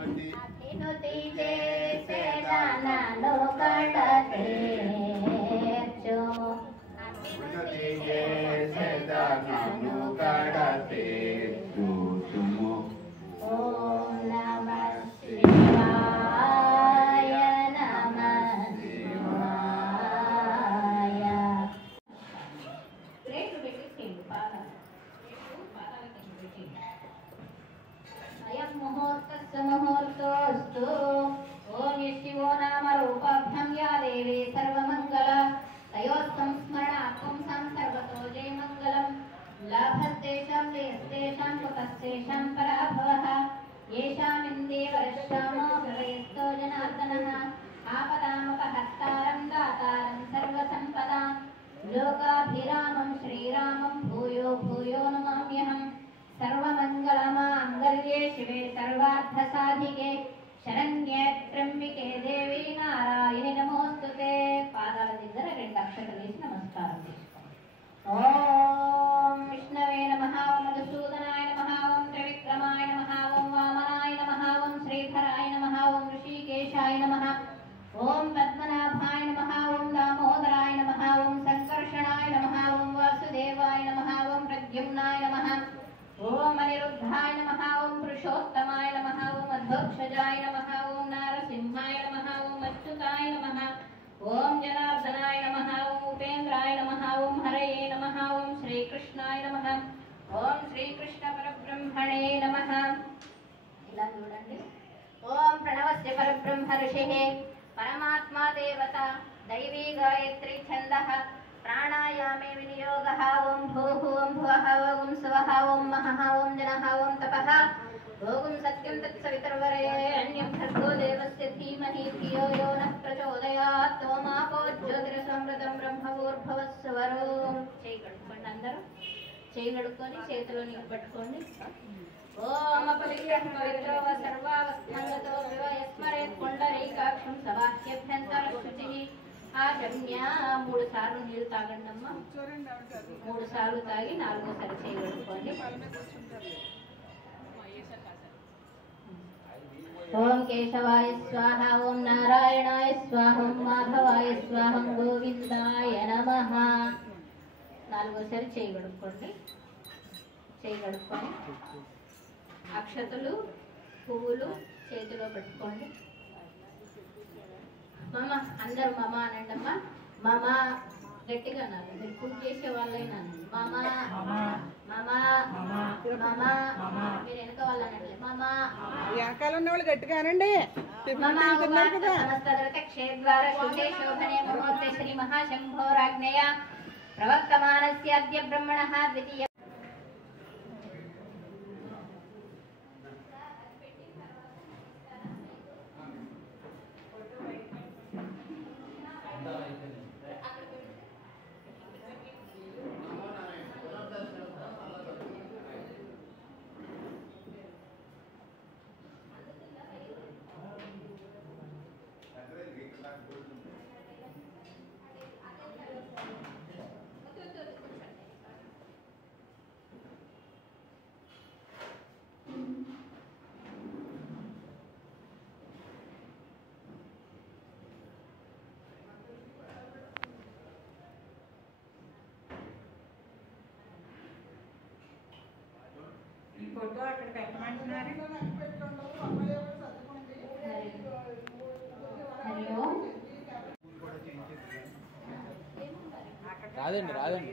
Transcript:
अभिनुति जैसे जाना लो कड़ते जो अभिनुति जैसे जाना लो कड़ते जो तुमो ओम नमः शिवाय नमः शिवाय ग्रेट बेटी पारा अयं मुहूर्तस्य मुहूर्तोऽस्तु ओम शिवो नाम रूपाभ्यां या देवी सर्वमङ्गल तयोः संस्मरणार्थं सर्वतो जय मङ्गलं लाभस्तेषां लेस्तेषां कुतस्तेषां पराभवः येषामिन्दे वर्षामो हृदयस्थो जनार्दनः आपदामुपहर्तारं दातारं सर्वसम्पदां लोकाभिरामं श्रीरामं भूयो भूयो नमाम्यहम् सर्वमङ्गलमाङ्गल्ये शिवे सर्वार्थसाधिके शरण्ये त्र्यम्बिके देवी नारायणि नमोस्तुते पादाల దగ్గర రెండు అక్షరాలు వేసి నమస్కారం చేసుకోండి ఓం విష్ణవే నమః ఓం మధుసూదనాయ నమః ఓం త్రివిక్రమాయ నమః ఓం వామనాయ నమః ఓం శ్రీధరాయ నమః ఓం ఋషికేశాయ నమః ఓం పద్మనాభాయ నమః ఓం దామోదరాయ నమః ఓం సంకర్షణాయ నమః ఓం వాసుదేవాయ నమః ఓం ప్రద్యుమ్నాయ నమః ओम अनिरुद्धाय नमः ओम पुरुषोत्तमाय नमः ओम अध्वक्षजाय नमः ओम नारसिंहाय नमः ओम अच्युताय नमः ओम जनार्दनाय नमः ओम उपेन्द्राय नमः ओम हरये नमः ओम श्रीकृष्णाय नमः ओम श्रीकृष्ण परब्रह्मणे नमः ఇలా చూడండి ओम प्रणवस्य परब्रह्म ऋषिः परमात्मा देवता दैवी गायत्री छन्दः प्राणायामे विनियोगः ओम भूः ओम भुवः ओम स्वः ओम महः ओम जनः ओम तपः ओम सत्यं तत्सवितुर्वरेण्यं भर्गो देवस्य धीमहि धियो यो नः प्रचोदयात् ओमापो ज्योतिरसमृतं ब्रह्मभूर्भुवस्सुवरो చేయి కడుక్కోండి అందరూ చేయి కడుక్కొని చేతిలో నీళ్ళు పట్టుకోండి ఓం అపవిత్రః పవిత్రో సర్వావస్థంగతో వివయస్మరేత్ పుండరీకాక్షం సబాహ్యభ్యంతర శుచిః ఆజన్య 3 సార్లు నీళ్ళు తాగండి అమ్మా 3 సార్లు తాగి 4వ సారి చేయగలుగుకోండి ఓం కేశవాయ స్వాహ ఓం నారాయణాయ స్వాహ ఓం మాధవాయ స్వాహ ఓం గోవిందాయ నమః 4వ సారి చేయగలుగుకోండి అక్షతలు పువ్వులు చేతిలో పెట్టుకోండి మమ అందరూ మమ అనండి అమ్మా మమ గట్టిగా అన్నారు మీరు పూజ చేసే వాళ్ళైనా మమ మమ మమ మీరు వెనక వాళ్ళు అనండి మమ వెనకాల ఉన్న వాళ్ళు గట్టిగా అనండి క్షేత్ర శుద్ధే శోభనే ముహూర్తే శ్రీ మహాశంభోరాజ్ఞయ ప్రవర్తమానస్య అద్య బ్రహ్మణః ద్వితీయ ఫోటో అక్కడ పెట్టమంటున్నారు రాదండి